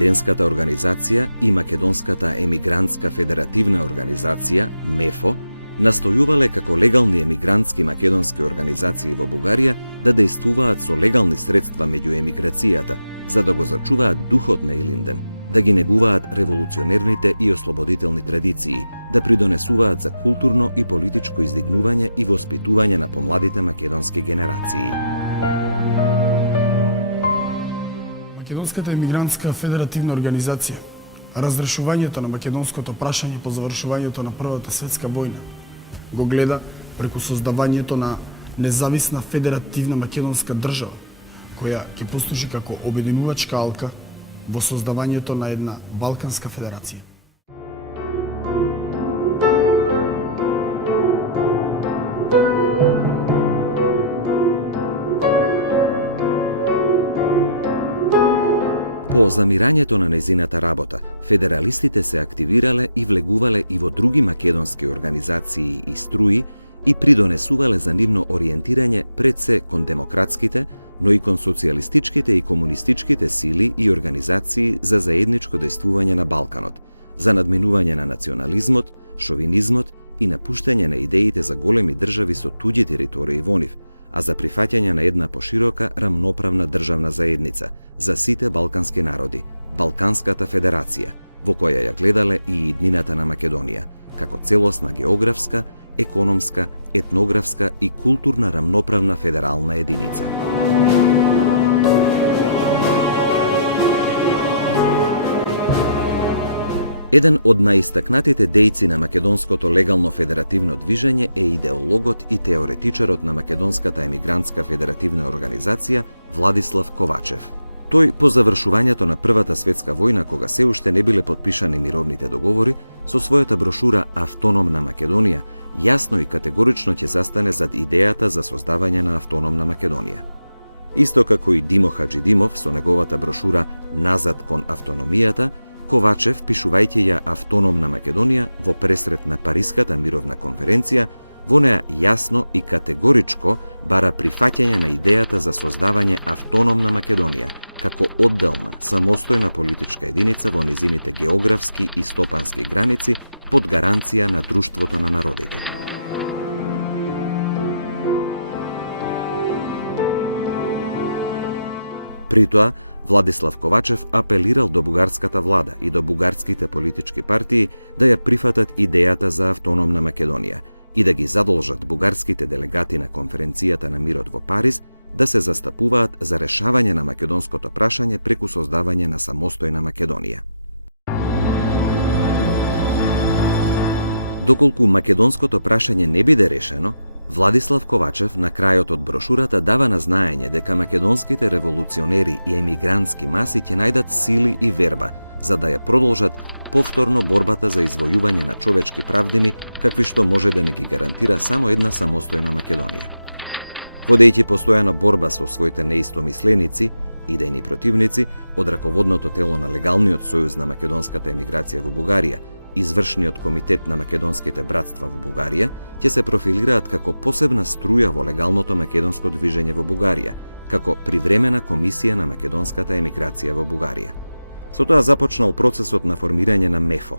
Елинденската организација и Македонската емигрантска федеративна организација, МЕФО, настојувале како легални емигрантски македонски организации во Бугарија да дејствуваат со легални средства меѓу емиграцијата, за да го зачуваат духот на Илинден, да ги негуваат револуционерните и ослободителни традиции, да придонесуваат за културно и политичко издигнување и воспитување на помладите македонски генерации. Македонската емигрантска федеративна организација, разрешувањето на македонското прашање по завршувањето на Првата светска војна, го гледа преку создавањето на независна федеративна македонска држава, која ќе послужи како обединувачка алка во создавањето на една Балканска федерација. По замирањето на незината работа, федералистите се активирале и влегувале и во други македонски организации и струи и придонесувале за нивно ориентирање пред се кон демократските, но и кон социјалистичките и комунистичките сили и организации за заедничко дејствување на Балканот, за надминување на национализмот, шовинизмот и напуштање на идеите за големи држави со туѓи територии во нив, а за прифаќање на една поширока рамноправна државна заедница за сите балкански народи, Балканската федерација, во која ја гледале и иднината на Македонија, како целосна географска, економска, етнографска и културна рамноправна федерална единица. Еден од најистакнатите дејци на македонското легално федеративно движење е идеологот и теоретичарот на Македонската емигрантска федеративна организација Владислав Ковачев. Тој, по завршувањето на Првата светска војна, кога се уште не биле подпишани мировните договори, со својата брошура Автономна Македонија, јасно и категорично ќе застане зад идејата за создавање на автономна Македонија. Исто како и Димо Хаджидимов со неговата брошура Назад кон автономијата, Ковачев, пишувајќи ја Автономна Македонија во пресрет на Париската мировна конференција, во неа јасно и категоричко бара прифаќање на идејата за создавање автономна Македонија, како одделна, самостојна политичка единица во низините географски и стопански граници под гаранција на друштвото на народите. При тоа, Владислав Ковачев апелирал до бугарската влада и до бугарските политички партии да ја прифатат идејата за автономна Македонија и да ги задолжат бугарските делегати на конференцијата на мирот во Париз да се застапуваат за решавање на македонското прашање преку создавање на самостојна Македонија. Доколку македонското прашање не биде решено, Владислав Ковачев на крајот од брошурата дава на знаење дека македонските револуционери и емигрантски маси ќе најдат сили и верба за да ја продолжат повторно борбата за извојување на човечки правдини, какви што може да не ги гарантира само една самостојна Македонија. Водејќи постојана борба со своите неистомисленици, идејни противници од раководното тело на легалниот сојуз на македонската емиграција во Бугарија, Извршниот комитет на македонските братства во Бугарија, ќе се профилираат како посебна струја во легалното македонско движење во Бугарија, како привремена комисија на македонската емиграција во Бугарија. Со тоа започнал процесот на формирање на МЕФО.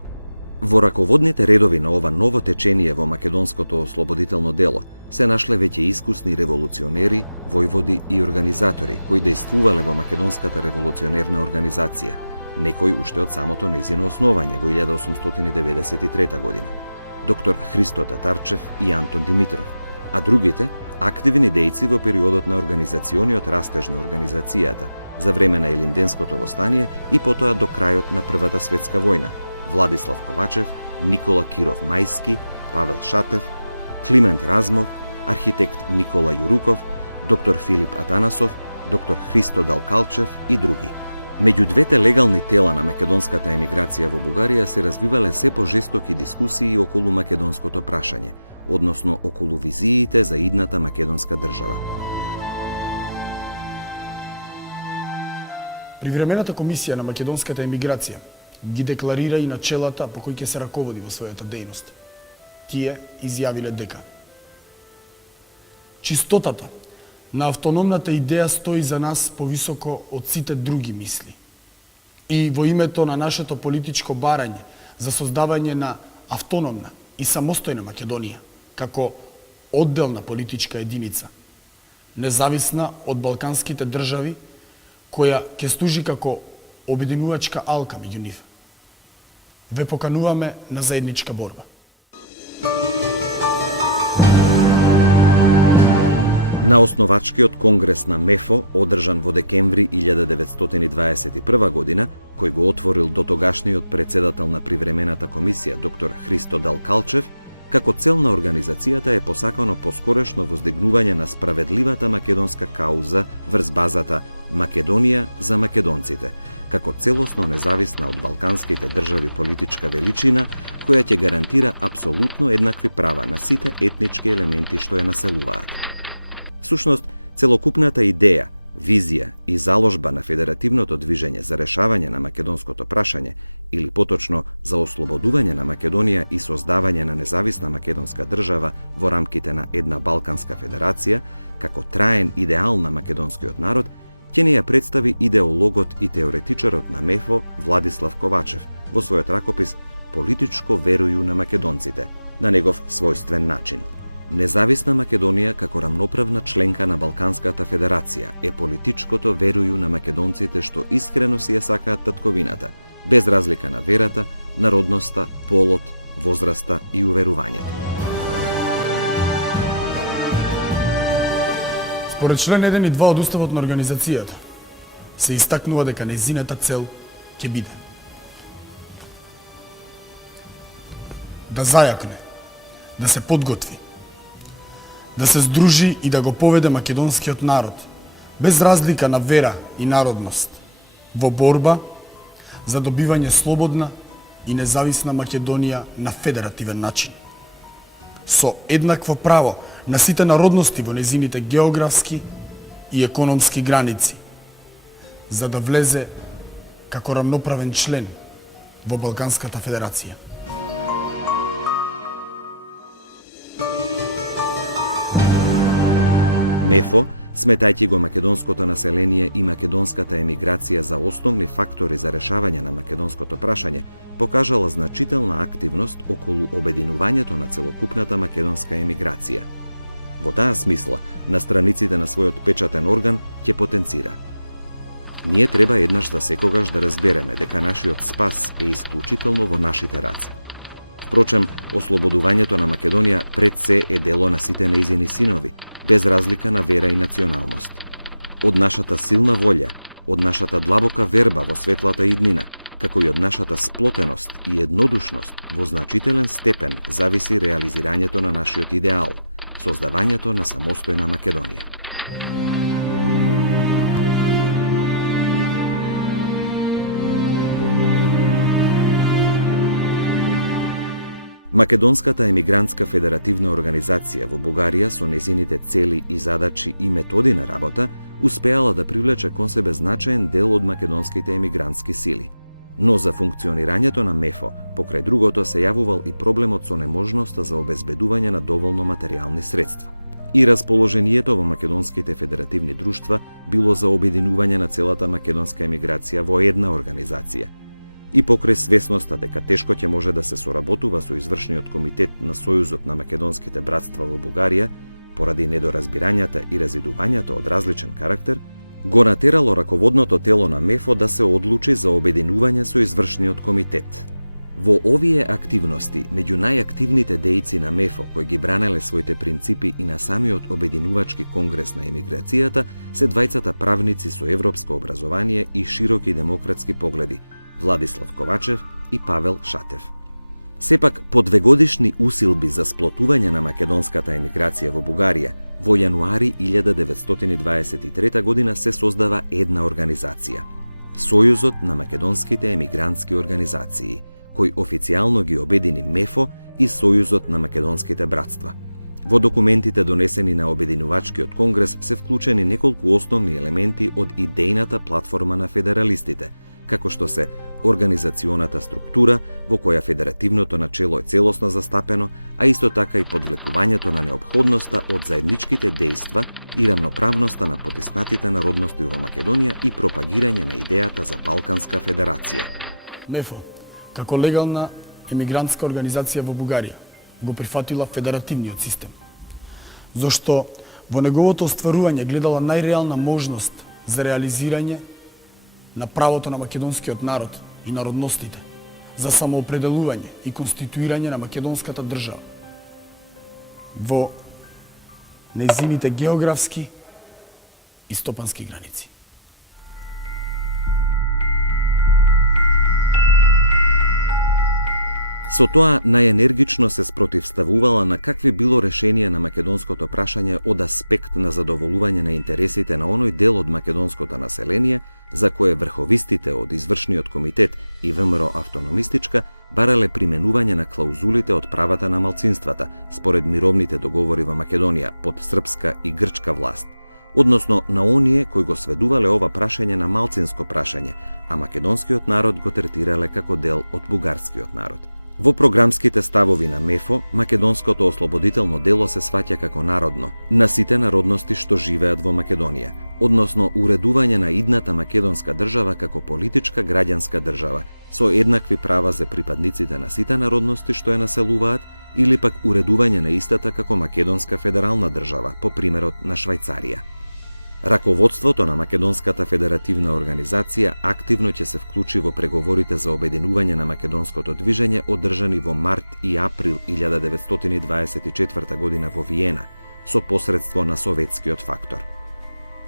Во раководните редови на ова ново течение во македонското ослободително дело се нашле веќе искусни револуционери, војводи и организатори кои дејствувале во македонската револуционерна организација, некои уште од самото нејзино основање во 1893 година. Доктор Христо Татарчев и Антон Димитров, а другите активни дејци во периодот на организациониот растеж на организацијата за време на Илинденското востание и потоа до крајот на Првата светска војна: Владислав Ковачев, Никола Киров Мајски, Павел Шатев, Климент Размов, архитект Никола Јуруков, доктор Филип Атанасов, доктор Христо Далкалчев и други. Меѓу двете легални тела на македонската емиграција во Бугарија се развивале се пожестоки дискусии околу македонското прашање, односно околу визиите за идната македонска држава. Привремената комисија на македонската емиграција ги декларира и начелата по кои ќе се раководи во својата дејност. Тие изјавиле дека чистотата на автономната идеја стои за нас повисоко од сите други мисли. и во името на нашето политичко барање за создавање на автономна и самостојна Македонија, како одделна политичка единица, независна од балканските држави, која ќе служи како обединувачка алка меѓу нив. Ве покануваме на заедничка борба. На основачкиот конгрес на МЕФО, одржан во декември 1921 година, кој го отворил дотогашниот председател на привремената комисија доктор Христо Далкалчев, како цел на организацијата е посакано поскорешно воздигнување на справедливата македонска кауза врз базата Македонија за македонците, како целосно независна од балканските држави политичка величина, која ќе гарантира апсолутно еднакви права на сите етнички елементи што ја населуваат. Всушност, целокупната идеја, визија и заложба на федеративното движење за решавање на македонското прашање, или поточно за ослободување на Македонија и создавање на независна македонска држава во рамките на една Балканска федерација, како траен идеал на македонскиот народ, ќе ни ја представи идеологот и теоретичарот на МЕФО Владислав Ковачев во својот ракопис «Политичко верују на македонците» на негов својствен начин. Независна Македонија како рамноправна членка на Балканската федерација е политичкото верују на македонците што искрено си ја сакаат татковината, без разлика на верата, народноста, полот, возраста и уверувањето. Според член 1 и 2 од уставот на организацијата се истакнува дека нејзината цел ќе биде да зајакне, да се подготви, да се здружи и да го поведе македонскиот народ, без разлика на вера и народност, во борба за добивање слободна и независна Македонија на федеративен начин, со еднакво право на сите народности во незините географски и економски граници, за да влезе како рамноправен член во Балканската федерација. МЕФО, сметајќи го македонското население и македонската емиграција за основни фактори за решавање на македонското прашање, покажала значителна активност околу обединувањето на целокупната македонска емиграција. Во таа смисла, на страниците на својот печатен орган ќе потенцира: ние треба еднаш за секогаш да разбереме дека нашиот спас е исклучително во нашите раце. Впрочем, ослободувањето на Македонија пред се е дело на сите нејзини синови, без разлика на вера и националност. Од нашата силна волја, од нашата длабока верба во светлата иднина, како и од нашата сплотеност и еднодушност, во значителен степен зависи реализирањето на нашиот идеал, создавањето на самостојна Македонија. Македонската емигрантска федеративна организација во Бугарија со незините цели и задачи и методи на работа успеала да привлече кон себе значаен дел од македонските емигрантски сили. Но за функционирањето на МЕФО, покрај другото, се јавувал и проблемот со неможноста за обезбедување на доволно материјални средства. И расположението во македонските федеративни друштва било за обединување на целата македонска емиграција во една организација. И покрај свесноста дека тешко ќе може да се соработува со извршниот комитет на Сојузот на македонските братства во Бугарија, поради недоразбирањата и разидувањата од различен карактер, го натерало раководното тело на МЕФО да се одлучи за обединување со извршниот комитет. Во овие активности, меѓу најактивните дејци на МЕФО кои ги бранеле своите принципи и на самиот обединувачки конгрес на емиграцијата, се двајцата правници со европско образование и широки демократски погледи, Владислав Ковачев и Павел Шатев. Сепак, по двегодишни усилби за сплотување на македонската емиграција во Бугарија, во јануари 1923 година се создава една организација – Сојузот на македонските емигрантски организации, кој официјално ги обедини МЕФО и Сојузот на македонските братства. Во документите донесени на Обединувачкиот конгрес се вклучени неколку основни елементи од идејната платформа на федералистите, како што се организационата структура во која федеративното начело е целосно застапено, а исто така и подвлекувањето на неопходноста од заедничките дејства и рамноправноста на потиснатите народности во Македонија и пропагирање на идејата за Балканска федерација. МЕФО, како легална емигрантска организација во Бугарија, го прифатила федеративниот систем, зашто во неговото остварување гледала најреална можност за реализирање на правото на македонскиот народ и народностите за самоопределување и конституирање на македонската држава во нејзините географски и стопански граници. Со тоа најенергично се спротивставувала на какви било решение на македонското прашање од аспект на задоволување на интересите на оној дел од македонското население за кое врховистите од Извршниот комитет и ВМРО Автономистичка барале применување на клаузулите од правата на малцинствата според мировните договори во Македонија под српска и грчка власт, односно на оние кои го сведувале ова прашање на малцинско прашање, а македонскиот народ го третирале како дел од бугарскиот народ. Во програмските ставови на МЕФО, македонското ослободително дело се сваќа како народно, на сите народности што живеат во Македонија, односно уредување на идната македонска држава како политичка граѓанска држава, со еднакви права за припадниците на сите народности што ја населуваат, или пак уредување на истата како македонска федерална држава, по примерот на Швајцарија. Раководството на Македонската федеративна организација активно ќе се вклучи во преговорите за обединување на македонското движење одржани во март и април 1924 година во Виена, со посредство на советскиот фактор.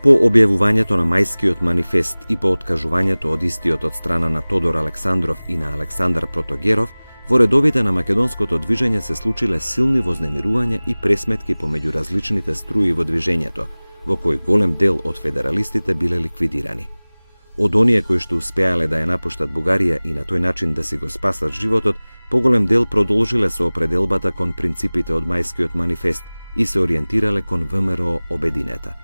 По објавувањето на Мајскиот манифест и по откажувањето од истиот од страна на Тодор Александров и на Александар Протогеров, во редовите на македонското движење се случиле силни вознемирувања и пресметки помеѓу различните струи во движењето, во кој голем дел од федералистите биле ликвидирани. Од оние кои што успеале да ја напуштат Бугарија и на тој начин да си го спасат животот, поголем дел продолжиле со определбата кон принципите од Мајскиот манифест и се ориентирале кон ВМРО Обединета.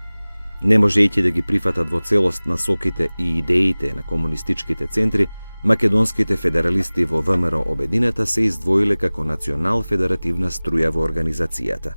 Не можејќи да ги прифатат во целост насоките и идеите на комунистичките центри, македонските федералисти во ВМРО Обединета се издвоиле како национал-федеративна струја во организацијата.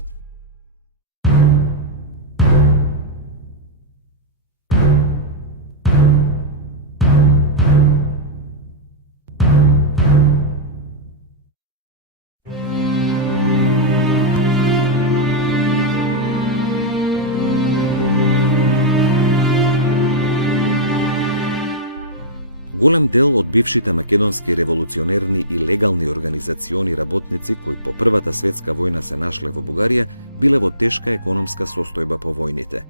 Голем дел од бившите македонски револуционерни и легални организациони работници кои по Првата светска војна се нашле во Бугарија биле во тешка економска состојба по војните.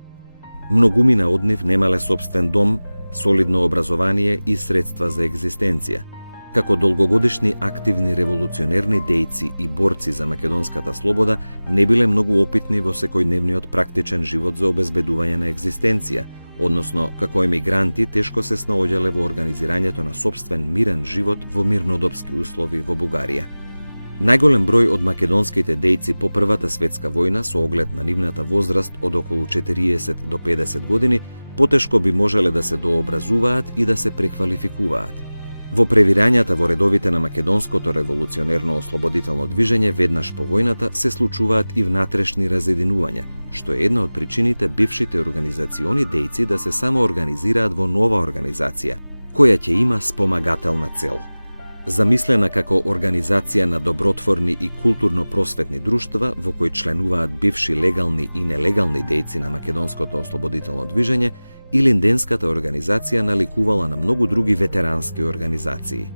Многумина од нив немале сопствен дом, солидно образование и средства за екзистенција. Како долгогодишни активни револуционерни дејци и борци за македонската слобода, не биле многу опитни во секојдневниот практичен живот за обезбедување на екзистенција, односно, како емигранти, тешко се снаоѓале во организирањето на сопствен мирен живот во мирнодопски услови во Бугарија. Најголем број од македонските дејци по Првата светска војна, со оглед на нивната возраст од околу 40 до 50 години, потешко би можеле да се дообразуваат и да се преквалификуваат. Во превирањата во редовите на македонското револуционерно ослободително движење веднаш по војната се случуваат и внатрешни разединувања, што е една од причините бившите организациони дејци да се самоорганизираат во нова организација, која ќе има спомагателна цел. Замислена како организација на добротворни и културно-просветни друштва во кои членуваат бивши легални и нелегални дејци на македонското ослободително движење, Илинденската организација наликувала на многу други ветерански организации.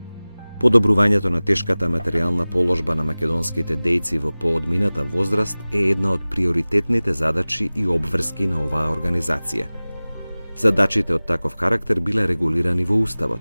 Подобрувањето на тешката материјална положба на македонските дејци во поодмината возраст е една од приоритетните задачи и обврски на оваа организација. Задачите од таков карактер биле регулирани во Уставот.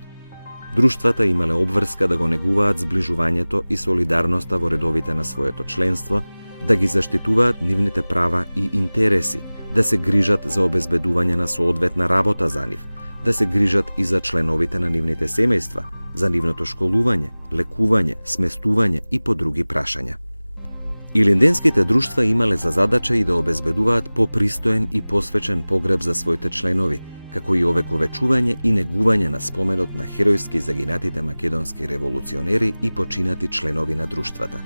Друштвата имале обврска да го негуваат зближувањето и солидарноста во редовите на своето членство, да ги заштитуваат нивните права и интереси, да се грижат за обезбедување на соодветна работа за нив, да се грижат и за членовите на нивните семејства, за нивното школување, лекување, сместување и по други прашања. Илинденските друштва имале за задача и да обезбедуваат попристоен и посвечен погреб за своите членови, како и овековечување и негување на споменот на херојски загинатите македонски револуционери и починати членови на друштвата.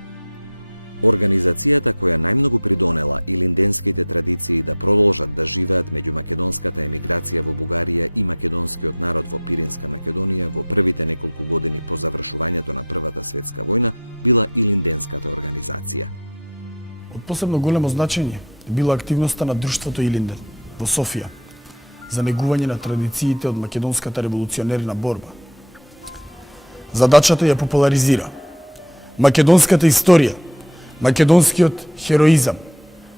Организацијата која најмногу придонела илинденските традиции да продолжат да живеат меѓу македонската емиграција во Бугарија и македонскиот народ во Пиринска Македонија во првите неколку години по завршувањето на Првата светска војна била Илинденската организација. Од посебно големо значење била активноста на друштвото Илинден во Софија за негување на традициите од македонската револуционерна борба. Задачата ја популаризира македонската историја, македонскиот хероизам,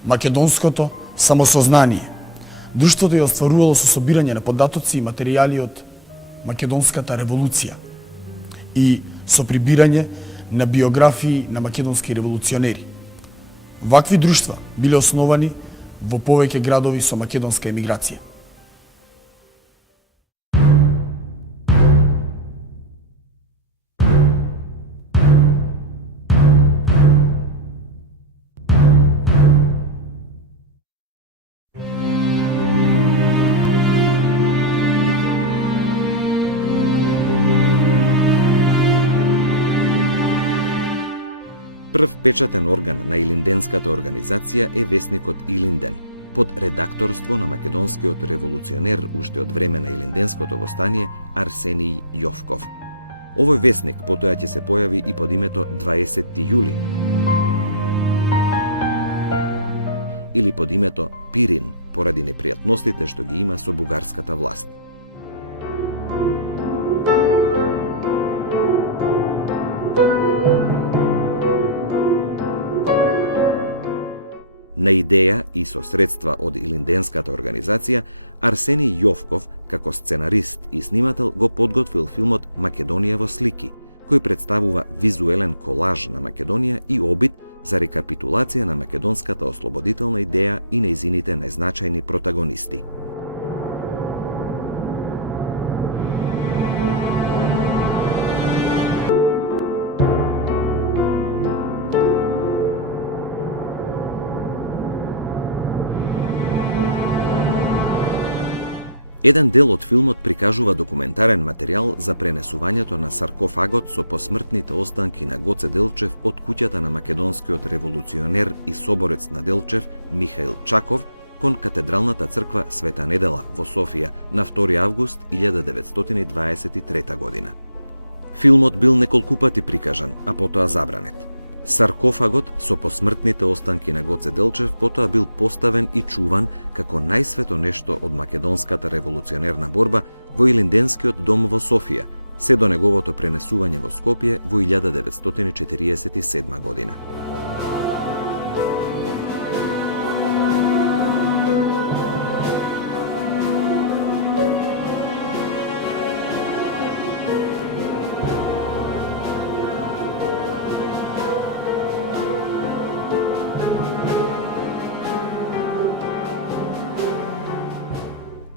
македонското самосознание. Друштвото ја остварувало со собирање на податоци и материјали од македонската револуција и со прибирање на биографии на македонски револуционери. Вакви друштва биле основани во повеќе градови со македонска емиграција. Прв печатен орган на Илинденската организација е весникот Илинден, под редакторство на македонскиот револуционер уште од време на Илинденското востание Арсенij Јовков. Овој весник потоа ќе се појави и под името 20 јули или под името Пирин, поради непријатностите што ги има со бугарската власт. На идеја и со средства од Илинденската организација, Арсенij Јовков, како сценарист и снимател, го подготвил филмот Македонија во слики, кој представува визуелен колаж на Македонија и обид за рекапитулација на македонската ослободителна идеја и нејзините најзначајни протагонисти. Еден дел од филмот прикажува документарен материјал за пренесувањето на саркофагот со посмртните останки на Гоце Делчев од куќата на македонскиот револуционер и соборец на Делчев Михаил Чаков кон катедралната црква Света Недела во Софија на 2 август 1923 година. Филмот бил неколку пати прикажан, а потоа забранет. Саркофагот со посмртните останки на Гоце Делчев потоа бил поставен и чуван како најсвето нешто од македонската револуционерна борба во Илинденскиот дом во Софија, се до неговото пренесување во Скопје во 1947 година.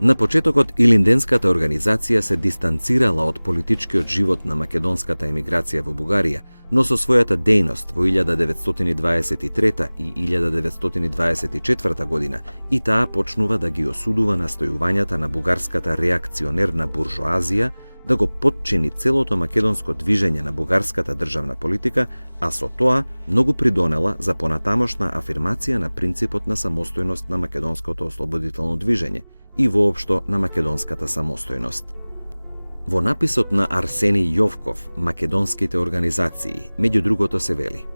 На почетокот Илинденската организација се дистанцирала од политичкиот живот на македонската емиграција во Бугарија, но со својата дејност во 1923 и 1924 година и таа почнува да ги осудува настојувањата на бугарската реакционерна буржоазија да го потчини целото македонско движење на бугарската државна политика, а со тоа многу придонела за понатамошна афирмација на принципот на самостојност на македонското ослободително движење и воопшто на македонската самостојност. Во написот на Арсенij Јовков, македонските организации, меѓу другото се вели: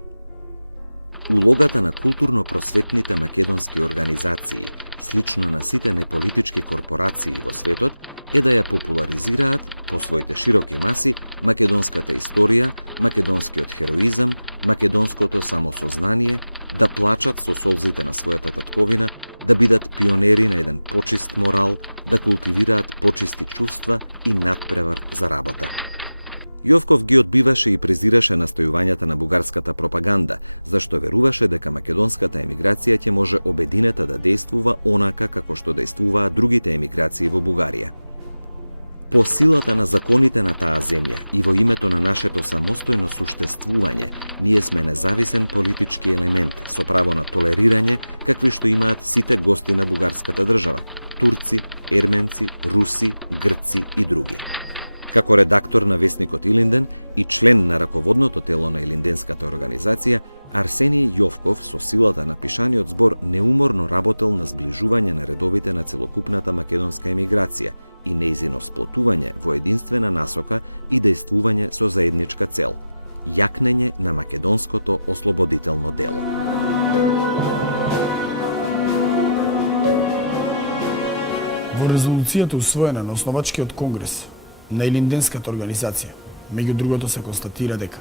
улогата на културно-просветните македонски организации, слично на сите неполитички корпорации во светот, е да ја популаризираат по своите широки маси македонската историја, македонскиот хероизам, македонското самосознание, да плачат со солзите на својата татковина, да бидат пионери на еден почист морал, да култивираат почисти чувства и надпревар за работа. Јовков ги одбиваше и презираше настојувањата на бугарската пропаганда, зашто веруваше дека македонската емиграција ќе може обединета да действува онака како што действуваат другите емиграции во Бугарија. По силата на законите на таа земја и во името на нашето самостојно суштествување, ние сме независен политички елемент со право на толерирање, какви што имаат сите гости на бугарската држава – турци, ерменци, руси, грци и други. Како редактор на весникот Илинден и член на раководното тело на Илинденската организација, Арсениј Јовков со силата на пишаниот збор неуморно работел на зближување на редовите на целокупната македонска емиграција и нејзино сплотување во единствена насока и дејствување со заедничка цел – јакнење на македонското ослободително дело. Во резолуцијата усвоена на основачкиот конгрес на Илинденската организација, меѓу другото се констатира дека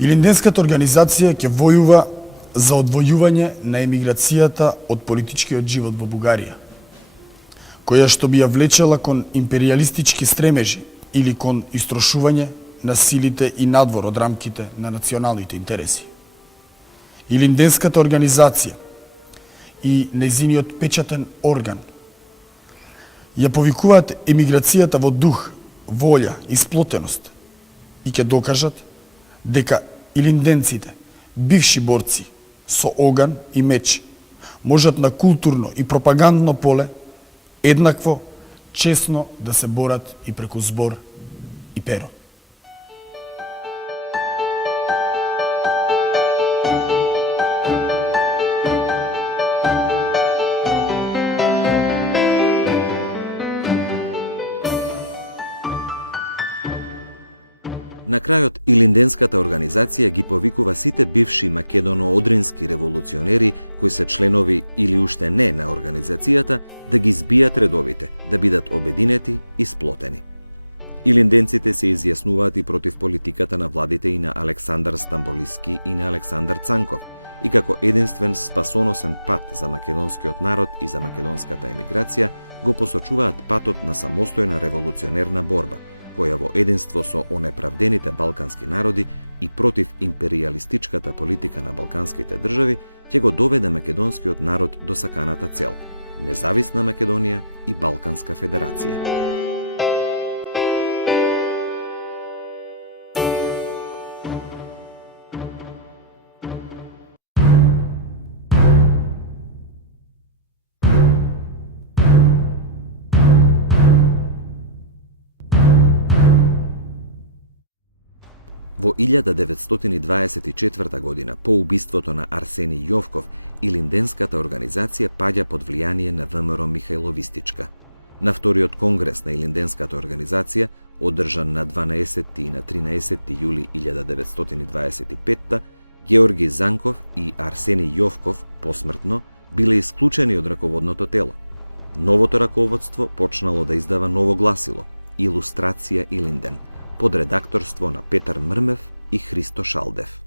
Илинденската организација ќе војува за одвојување на емиграцијата од политичкиот живот во Бугарија, која што би ја влечела кон империалистички стремежи или кон истрошување на силите и надвор од рамките на националните интереси. Илинденската организација и нејзиниот печатен орган ја повикуваат емиграцијата во дух, волја и сплотеност и ќе докажат дека илинденците, бивши борци со оган и меч, можат на културно и пропагандно поле еднакво честно да се борат и преку збор и перо. На крајот, Илинденската организација ги повикува сите бивши македоно-одрински револуционери кои се членови или уште не на организацијата да ги збијат редовите, да бидат обединети и сплотени. Илинденците се изјаснуваат и против политиката на владите и на Александар Стамболиски и на Александар Цанков и како единствен спасоносен пат за македонскиот народ и за македонската емиграција го посочуваат патот на самостојна револуционерна борба, која во единство со онеправдените балкански народи и против империалистичката политика на балканските држави ќе го доведе македонскиот народ до саканата цел – независна Македонија и Балканска федерација. Во 1924 година, по убиството на Арсениј Јовков, Илинденската организација паѓа под влијание на ВМРО Михајловистичка. На вториот конгрес на Илинденската организација, одржан на 12 и на 13 јули 1925, Георги Занков и Арсениј Јовков посмртно биле исклучени од раководното тело. Новото раководство почнало да издава ново гласило – Илустрација Илинден, под редакторство на Петар Мрмев и Христо Шалдев.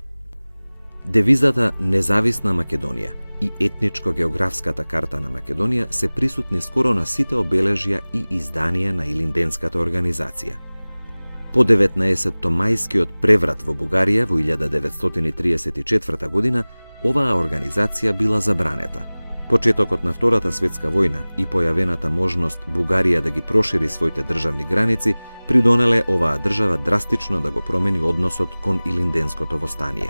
Девизата Независна Македонија и етничко-географската карта на Македонија се присутни скоро на сите обележја и изданија на Илинденската организација. По 19-то мајскиот преврат во Бугарија во 1934 година, оваа организација била забранета. Почетокот на Втората светска војна и појавената можност Бугарија да ги прошири своите државни граници придонеле оваа држава драстично да го промени односот кон Илинденското востание.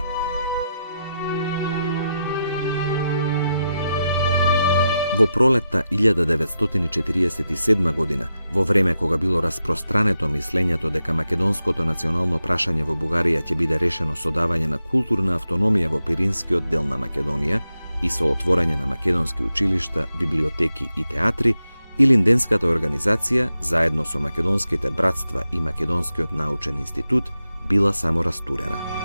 Во пролетта 1947 година, во време кога било распространето мислењето дека македонското национално прашање во Бугарија ќе биде решено со давање на културна автономија во Пиринскиот дел на Македонија и со отворање на македонски училишта, библиотеки и театри, Илинденската организација, заедно со македонските братства и Македонскиот научен институт, била само растурена.